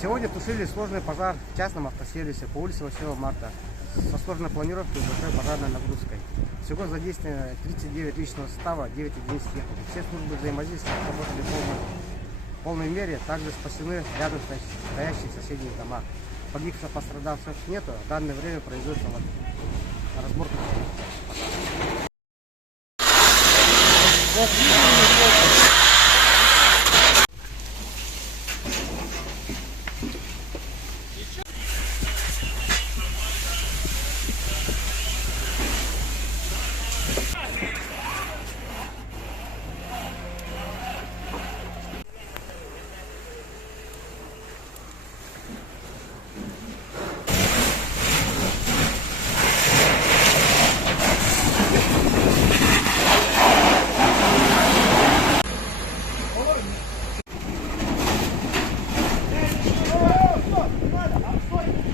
Сегодня тушили сложный пожар в частном автосервисе по улице 8 марта со сложной планировкой и большой пожарной нагрузкой. Всего задействовано 39 личного состава, 9 единиц техники. Все службы взаимодействия работали в полной мере, также спасены рядом стоящие соседние дома. Погибших, пострадавших нету, в данное время производится разборка. Вот,